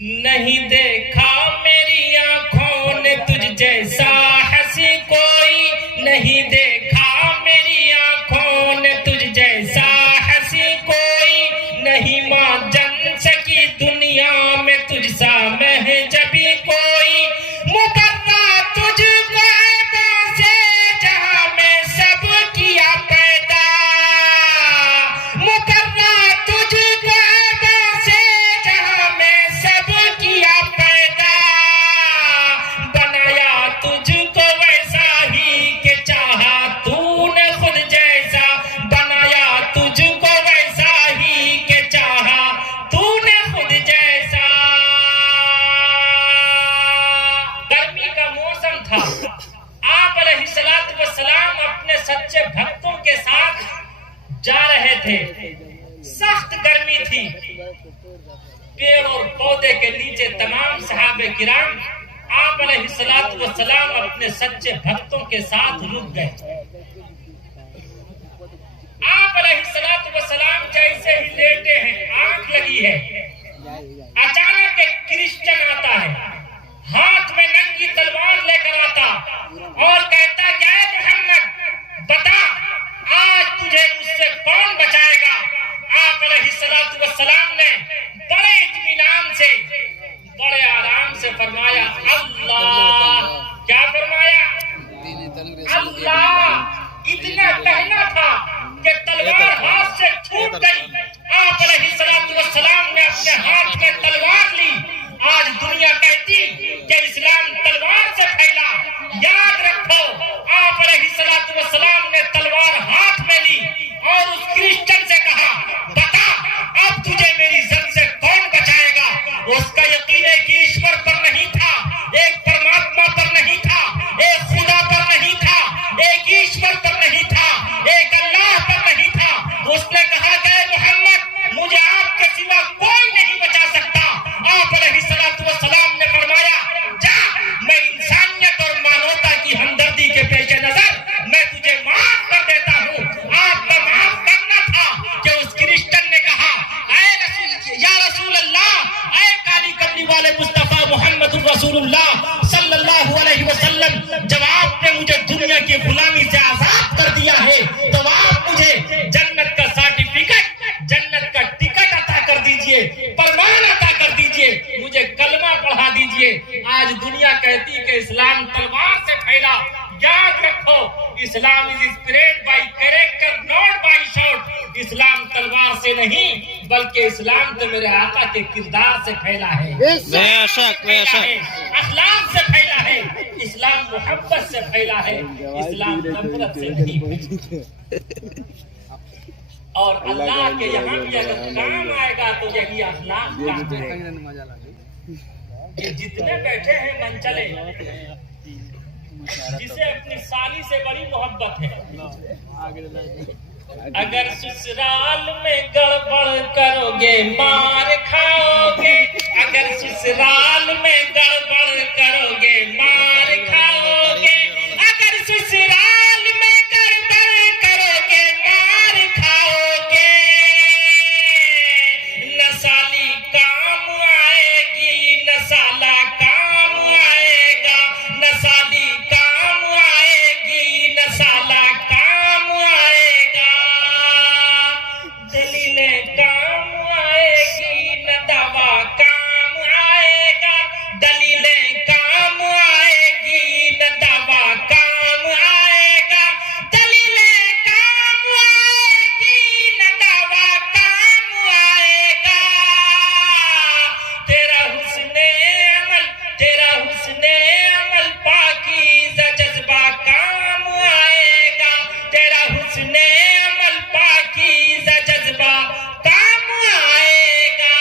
نہیں دیکھا میری آنکھوں نے تجھ جیسا ہنسی کوئی، نہیں دیکھا میری آنکھوں نے تجھ جیسا ہنسی کوئی، نہیں ماں جن سکی دنیا میں تجھ سا مہجبی کوئی، مقرر تجھ کو عیبوں سے جہاں میں سب کیا پیدا، مقرر تجھ کو عیبوں سے جہاں میں سب کیا پیدا، بنایا تجھ کو ویسا ہی کہ چاہا تو نے خود جیسا، بنایا تجھ کو ویسا ہی کہ چاہا تو نے خود جیسا۔ گرمی کا موسم تھا، آپ علیہ السلام اپنے سچے بھکتوں کے ساتھ جا رہے تھے، سخت گرمی تھی، پیڑ اور پودے کے نیچے تمام صحابہ کرام آپ علیہ السلام اپنے سچے بھکتوں کے ساتھ رک گئے۔ آپ علیہ السلام جیسے ہی لیٹے ہیں، آنکھ لگی ہے، اچانک ایک کرسچن آتا ہے، ہاتھ میں ننگی تلوار لے کر آتا اور کہتا کہ اے محمد بتا آج تجھے مجھ سے کون بچائے گا؟ آپ علیہ السلام نے بڑے اطمینان سے بڑے آرام سے فرمایا اللہ۔ کیا فرمایا؟ اللہ۔ اتنا کہنا تھا کہ تلوار ہاتھ سے چھوٹ گئی۔ آپ علیہ السلام نے اپنے ہاتھ میں تلوار لی۔ آج دنیا کہتی کہ اسلام تلوار سے پھیلا، یاد رکھو آپ علیہ السلام نے تلوار ہاتھ میں لی اور اس کرسچن سے کہا بتا اب تجھے میری زد سے کون بچائے گا؟ اس کا یقین ہے کہ ایشور پر نہیں تھا، ایک پرماتما پر نہیں تھا، ایک خدا پر نہیں تھا، ایک ایشور پر نہیں تھا، ایک اللہ پر نہیں تھا۔ اس نے کہا کہ اے محمد مجھے آپ کے سوا کوئی نہیں بچا سکتا۔ آپ علیہ السلام نے فرمایا جا، میں انسانیت اور مانوتا کی ہمدردی کے پیش نظر میں تجھے معاف کر دیتا ہوں۔ آپ کا معاف کرنا تھا کہ اس کرسچن نے کہا یا رسول اللہ، اے کالی کملی والے مصطفیٰ محمد رسول اللہ صلی اللہ علیہ وسلم، جب آپ نے مجھے دنیا کی غلامی سے آزاد کر دیا ہے تو آپ مجھے جنت کا سرٹیفکیٹ، جنت کا ٹکٹ عطا کر دیجئے، پرمان عطا کر دیجئے، مجھے کلمہ پڑھا دیجئے۔ آج دنیا کہتی کہ اسلام تلوار سے پھیلا، یاد رکھو اسلام is spread by character not by shout۔ اسلام تلوار سے نہیں بلکہ اسلام تو میرے آقا کے کردار سے پھیلا ہے، بے شک بے شک، اخلاق سے پھیلا ہے، اسلام محبت سے پھیلا ہے، اسلام نفرت سے نہیں۔ اور اللہ کے یہاں بھی اگر کام آئے گا تو یہی اخلاق کا ہے۔ یہ جتنے بیٹھے ہیں منچلے، جسے اپنی سالی سے بڑی محبت ہے، اگر سسرال میں گڑبڑ کرو گے مار کھاؤ گے، اگر سسرال میں گڑبڑ کرو گے مار کھاؤ گے، اگر سسرال میں گڑبڑ کرو گے مار کھاؤ گے، نہ سالی کام آئے گی نہ سالہ کام آئے گا، نہ سالی کام آئے گی نہ سالہ کام آئے گا، دلیلیں کام آئے گی نہ دعویٰ کام آئے گا، دلیلیں کام آئے گی نہ دعویٰ کام آئے گا، دلیلیں کام آئے گی نہ دعویٰ کام آئے گا، تیرا حسن عمل، تیرا حسن عمل پاکیزہ جذبہ کام آئے گا، تیرا حسن عمل پاکیزہ جذبہ کام آئے گا۔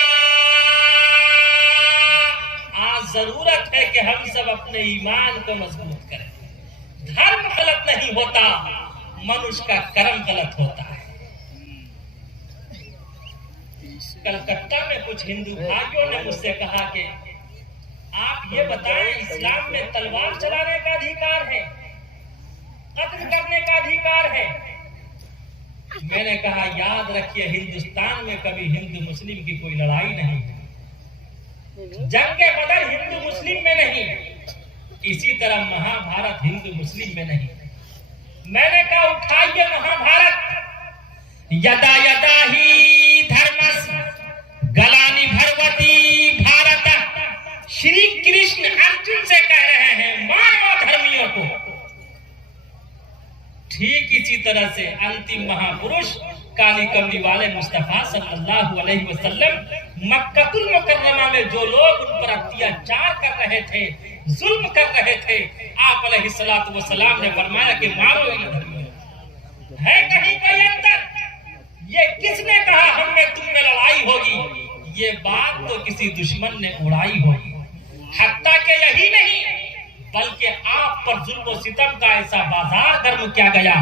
آج ضرورت ہے کہ ہم سب اپنے ایمان کو مضبوط کریں۔ دھرم غلط نہیں ہوتا، منش کا کرم غلط ہوتا ہے۔ کلکتہ میں کچھ ہندو بھائیوں نے مجھ سے کہا کہ آپ یہ بتائیں اسلام میں تلوار چلانے کا ادھیکار ہے، قتل کرنے کا ادھیکار ہے؟ میں نے کہا یاد رکھیے ہندوستان میں کبھی ہندو مسلم کی کوئی لڑائی نہیں ہے، جنگ بدر ہندو مسلم میں نہیں، اسی طرح مہا بھارت ہندو مسلم میں نہیں۔ میں نے کہا اٹھائیے مہا بھارت، یدا یدا ہی دھرمس گلانی بھروتی بھارت، شری کرشن ارجن سے کہہ رہے ہیں مانو دھرمیوں کو۔ ٹھیک اسی طرح سے انتم مہا پروش کالی کملی والے مصطفیٰ صلی اللہ علیہ وسلم مکہ المکرمہ میں جو لوگ ان پر اتیاچار کر رہے تھے، ظلم کر رہے تھے، آپ علیہ الصلوۃ والسلام نے فرمایا کہ مارو ان دھرمیوں۔ ہے کہیں کوئی اندر؟ یہ کس نے کہا ہم میں تم میں لڑائی ہوگی؟ یہ بات تو کسی دشمن نے اڑائی ہوگی۔ حتیٰ کہ یہی نہیں بلکہ آپ پر ظلم و ستم کا ایسا بازار گرم کیا گیا،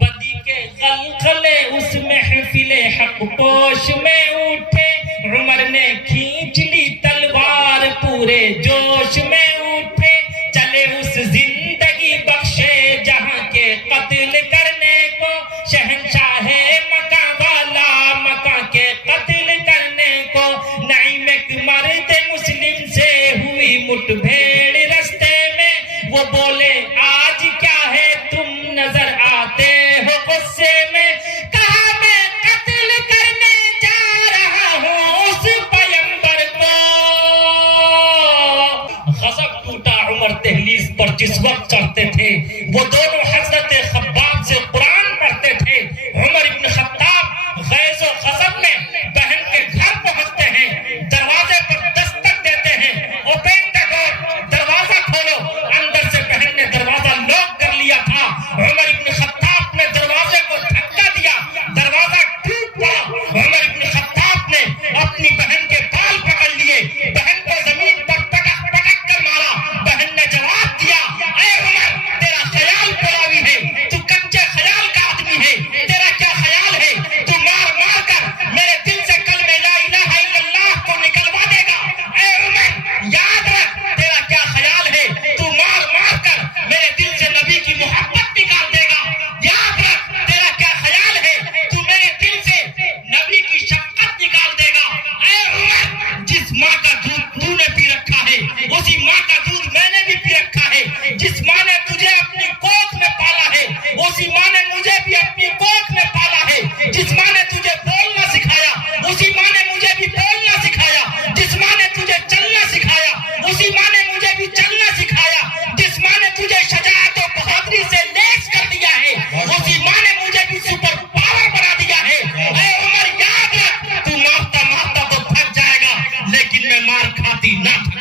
بدی کے غلغلے اس محفل حق پوش میں اٹھے، عمر نے کھینچ لی تلوار پورے جوش میں اٹھے، چلے اس زندگی بخشے جہاں کے قتل کرنے کو، شہنشاہ مکہ والا مکہ کے قتل کرنے کو، نعیم ایک مرد مسلم سے ہوئی مٹ بھیڑ رستے میں، وہ بولے آج کیا ہے تم نظر آتے ہو غصے میں، کہا میں قتل کرنے جا رہا ہوں اس پیغمبر کو۔ غضب ٹوٹا عمر دہلیز پر جس وقت چڑھتے تھے، وہ دونوں حضرت خباب سے قرآن پڑھتے تھے۔ عمر ابن خطاب غیظ و غضب میں بہن کے گھر پہنچتے ہیں، دروازے پر دستک دیتے ہیں، اوپن دا ڈور، دروازہ کھولو۔ اندر سے بہن نے دروازہ لاک کر لیا تھا، عمر ابن خطاب نے دروازے کو دھکا دیا، دروازہ ٹوٹ پڑا۔ عمر ابن خطاب نے اپنی بہن کے بال پکڑ لیے، بہن کو زمین پر پٹک پٹک کر مارا۔ بہن نے جواب دیا، اے عمر تیرا خیال پراوی ہے، تو کچے خیال کا آدمی ہے، تیرا کیا خیال ہے تو مار مار کر میرے دل سے کلمہ لا الہ الا اللہ کو نکلوا دے گا؟ اے عمر یاد رکھ تیرا کیا خیال ہے، تو مار مار کر میرے دل سے نبی کی محبت نکال دے گا؟ یاد رکھ تیرا کیا خیال ہے، تو میرے دل سے نبی کی شفقت نکال دے گا؟ اے عمر جس ماں کا دودھ تو نے پی رکھا ہے، اسی ماں کا دودھ میں نے بھی پی رکھا ہے۔ جس ماں نے تجھے اپنی کوکھ میں پالا ہے، اسی ماں نے مجھے بھی اپنی کوکھ میں پالا ہے۔ جس ماں نے تجھے بولنا سکھایا، اسی ماں نے مجھے بھی بولنا سکھایا۔ جس ماں نے تجھے چلنا سکھایا، اسی ماں نے مجھے بھی چلنا سکھایا۔ جس ماں نے تجھے شجاعت و بہادری سے لیس کر دیا ہے، اسی ماں نے مجھے بھی سپر پاور بنا دیا ہے۔ اے عمر یاد رکھ تو مارتا مارتا تو تھک جائے گا، لیکن میں مار کھاتی نہ تھک